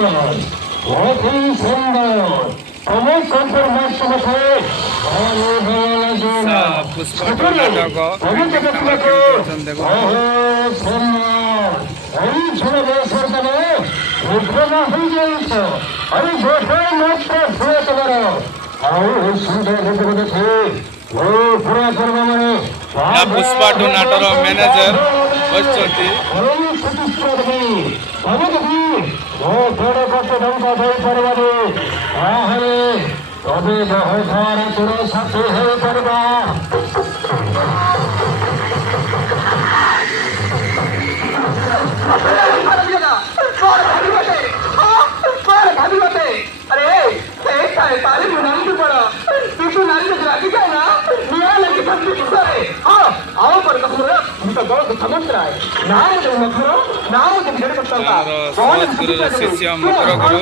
অতি সুন্দর তুমি কঠোর মাস মধ্যে পুষ্পা নাটক এই ছোট বয়সের তবে ঘটনা হয়ে যাইছ আমি বছর মাত্র শুয়েতে পারো ଆଉ ସୁନ୍ଦର ଗୋଟେ ଗୋଟେ ଅଛି ଓ ପୁରା ପର୍ବ ମାନେ पुष्पा टू नाटर मैनेजर बच्चों তবে বহুবার তোর সাথে হয়ে পারবা शिष्य मकर गुरु